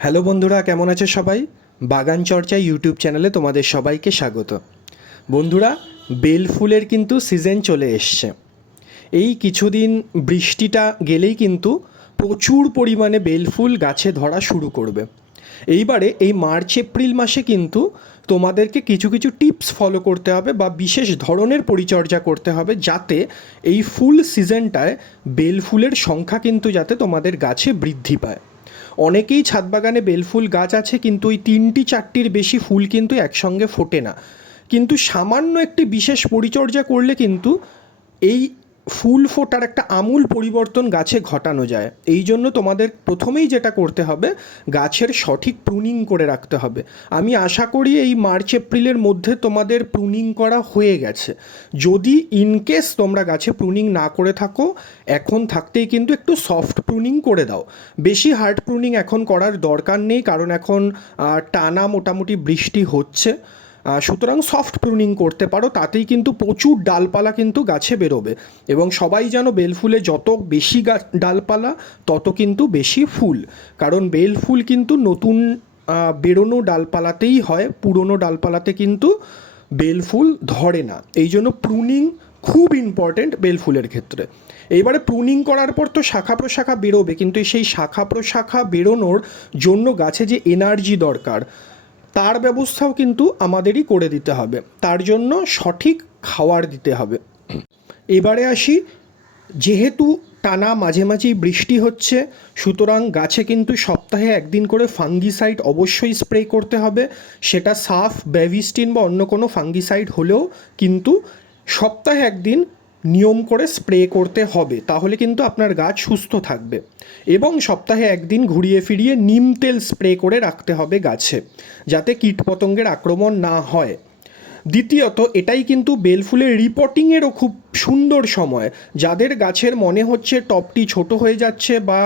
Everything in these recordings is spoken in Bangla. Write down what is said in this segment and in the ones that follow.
হ্যালো বন্ধুরা, কেমন আছে সবাই? বাগান চর্চা ইউটিউব চ্যানেলে তোমাদের সবাইকে স্বাগত। বন্ধুরা, বেল ফুলের কিন্তু সিজন চলে এসছে। এই কিছুদিন বৃষ্টিটা গেলেই কিন্তু প্রচুর পরিমাণে বেল ফুল গাছে ধরা শুরু করবে। এইবারে এই মার্চ এপ্রিল মাসে কিন্তু তোমাদেরকে কিছু কিছু টিপস ফলো করতে হবে বা বিশেষ ধরনের পরিচর্যা করতে হবে, যাতে এই ফুল সিজনটায় বেল ফুলের সংখ্যা কিন্তু যাতে তোমাদের গাছে বৃদ্ধি পায়। অনেকেই ছাদ বাগানে বেলফুল গাছ আছে, কিন্তু ওই 3-4টির বেশি ফুল কিন্তু একসঙ্গে ফোটে না। কিন্তু সামান্য একটি বিশেষ পরিচর্যা করলে কিন্তু এই ফুল ফোটার একটা আমূল পরিবর্তন গাছে ঘটানো যায়। এই জন্য তোমাদের প্রথমেই যেটা করতে হবে, গাছের সঠিক প্রুনিং করে রাখতে হবে। আমি আশা করি এই মার্চ এপ্রিলের মধ্যে তোমাদের প্রুনিং করা হয়ে গেছে। যদি ইনকেস তোমরা গাছে প্রুনিং না করে থাকো, এখন থাকতেই কিন্তু একটু সফট প্রুনিং করে দাও। বেশি হার্ড প্রুনিং এখন করার দরকার নেই, কারণ এখন টানা মোটামুটি বৃষ্টি হচ্ছে। সুতরাং সফট প্রুনিং করতে পারো, তাতেই কিন্তু প্রচুর ডালপালা কিন্তু গাছে বেরোবে। এবং সবাই জানো, বেলফুলে যত বেশি ডালপালা তত কিন্তু বেশি ফুল, কারণ বেল ফুল কিন্তু নতুন বেরোনো ডালপালাতেই হয়, পুরনো ডালপালাতে কিন্তু বেল ফুল ধরে না। এই জন্য প্রুনিং খুব ইম্পর্ট্যান্ট বেল ফুলের ক্ষেত্রে। এইবারে প্রুনিং করার পর তো শাখা প্রশাখা বেরোবে, কিন্তু সেই শাখা প্রশাখা বেরোনোর জন্য গাছে যে এনার্জি দরকার, তার ব্যবস্থাও কিন্তু আমাদেরই করে দিতে হবে। তার জন্য সঠিক খাবার দিতে হবে। এবারে আসি, যেহেতু টানা মাঝে মাঝেই বৃষ্টি হচ্ছে, সুতরাং গাছে কিন্তু সপ্তাহে একদিন করে ফাঙ্গিসাইড অবশ্যই স্প্রে করতে হবে। সেটা সাফ, ব্যাভিস্টিন বা অন্য কোনো ফাঙ্গিসাইড হলেও কিন্তু সপ্তাহে একদিন নিয়ম করে স্প্রে করতে হবে, তাহলে কিন্তু আপনার গাছ সুস্থ থাকবে। এবং সপ্তাহে একদিন ঘুরিয়ে ফিরিয়ে নিম তেল স্প্রে করে রাখতে হবে গাছে, যাতে কীটপতঙ্গের আক্রমণ না হয়। দ্বিতীয়ত, এটাই কিন্তু বেলফুলের রিপোর্টিংয়েরও খুব সুন্দর সময়। যাদের গাছের মনে হচ্ছে টপটি ছোট হয়ে যাচ্ছে বা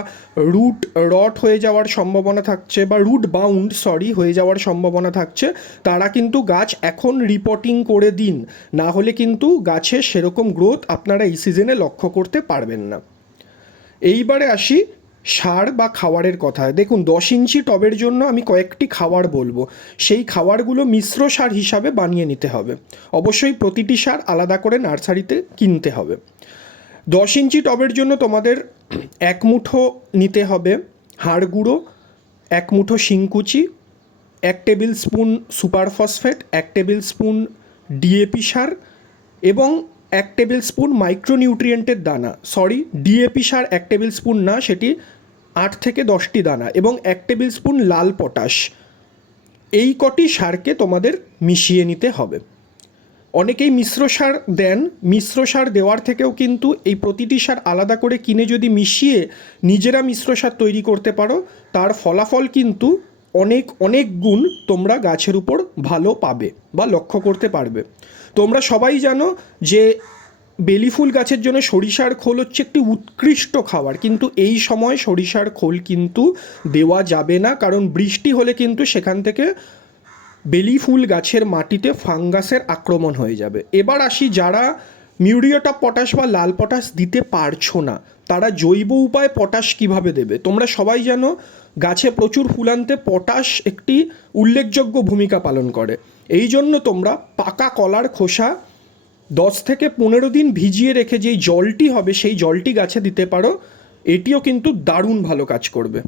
রুট রট হয়ে যাওয়ার সম্ভাবনা থাকছে বা রুট বাউন্ড হয়ে যাওয়ার সম্ভাবনা থাকছে, তারা কিন্তু গাছ এখন রিপোর্টিং করে দিন। না হলে কিন্তু গাছের সেরকম গ্রোথ আপনারা এই সিজনে লক্ষ্য করতে পারবেন না। এইবারে আসি সার বা খাবারের কথায়। দেখুন, 10 ইঞ্চি টবের জন্য আমি কয়েকটি খাবার বলবো। সেই খাবারগুলো মিশ্র সার হিসাবে বানিয়ে নিতে হবে। অবশ্যই প্রতিটি সার আলাদা করে নার্সারিতে কিনতে হবে। 10 ইঞ্চি টবের জন্য তোমাদের 1 মুঠো নিতে হবে হাড় গুঁড়ো, 1 মুঠো শিংকুচি, 1 tablespoon superphosphate, 1 tablespoon DAP সার এবং 1 টেবিল স্পুন মাইক্রোনিউট্রিয়েন্টের দানা। ডিএপি সার 1 টেবিল স্পুন না, সেটি 8 থেকে 10টি দানা, এবং 1 টেবিল স্পুন লাল পটাশ। এই কটি সারকে তোমাদের মিশিয়ে নিতে হবে। অনেকেই মিশ্র সার দেন। মিশ্র সার দেওয়ার থেকেও কিন্তু এই প্রতিটি সার আলাদা করে কিনে যদি মিশিয়ে নিজেরা মিশ্র সার তৈরি করতে পারো, তার ফলাফল কিন্তু অনেক অনেক গুণ তোমরা গাছের উপর ভালো পাবে বা লক্ষ্য করতে পারবে। তোমরা সবাই জানো যে বেলি ফুল গাছের জন্য সরিষার খোল হচ্ছে একটি উৎকৃষ্ট খাবার, কিন্তু এই সময় সরিষার খোল কিন্তু দেওয়া যাবে না, কারণ বৃষ্টি হলে কিন্তু সেখান থেকে বেলি ফুল গাছের মাটিতে ফাঙ্গাসের আক্রমণ হয়ে যাবে। এবার আসি, যারা মিউরিয়েট অফ পটাশ বা লাল পটাশ দিতে পারছো না, তারা জৈব উপায়ে পটাশ কিভাবে দেবে। তোমরা সবাই জানো, গাছে প্রচুর ফুল আনতে পটাশ একটি উল্লেখযোগ্য ভূমিকা পালন করে। এই জন্য তোমরা পাকা কলার খোসা 10 থেকে 15 দিন ভিজিয়ে রেখে যেই জলটি হবে, সেই জলটি গাছে দিতে পারো। এটিও কিন্তু দারুণ ভালো কাজ করবে।